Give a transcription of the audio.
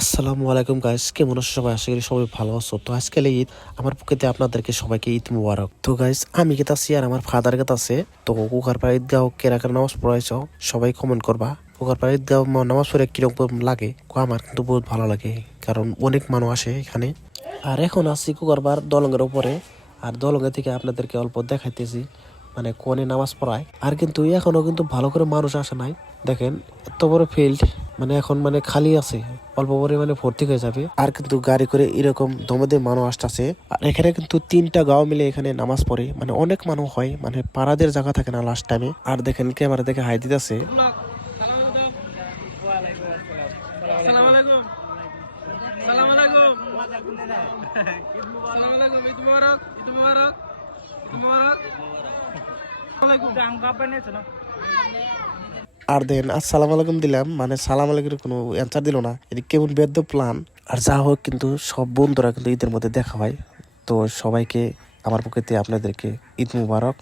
আসসালামু আলাইকুম গাইস, কেমন আছো সবাই? আশা করি সবাই ভালো আছো। তো আজকাল ঈদ, আমার পক্ষে আপনাদেরকে সবাইকে ঈদ মুবারক। তো গাইস, আমি গেতাছি আর আমার ফাদার গেতাছে। তো কুকারপাড়া ঈদগাঁও কেরাকার নামাজ পড়াইছো, সবাই কমেন্ট করবা। কুকারপাড়া ঈদগাঁও নামাজ পড়ে কিরকম লাগে? আমার কিন্তু বহুত ভালো লাগে, কারণ অনেক মানুষ আসে এখানে। আর এখন আছি কুকারপাড় দলঙ্গের উপরে, আর দলঙ্গের থেকে আপনাদেরকে অল্প দেখাইতেছি মানে কোনে নামাজ পড়ায়। আর কিন্তু এখনো কিন্তু ভালো করে মানুষ আসে নাই। দেখেন এত বড় ফিল্ড, মানে এখন মানে খালি আছে, অল্প পরিমাণে ভর্তি হয়ে যাবে। আর কিন্তু গাড়ি করে এরকম দমে মানুষ আসতেছে। আর এখানে কিন্তু 3টা গাঁও মিলে এখানে নামাজ পড়ে, মানে অনেক মানুষ হয়, মানে পাড়াদের জায়গা থাকে না লাস্ট টাইমে। আর দেখেন ক্যামেরা দেখে হাই দিতেছে। আর দেন আসসালাম আলাইকুম দিলাম, মানে সালাম আলাইকুম কোনো অ্যান্সার দিল না। এদিকে কেমন বেদ্য প্ল্যান। আর যা হোক, কিন্তু সব বন্ধুরা কিন্তু ঈদের মধ্যে দেখা হয়। তো সবাইকে আমার পক্ষে আপনাদেরকে ঈদ মুবারক।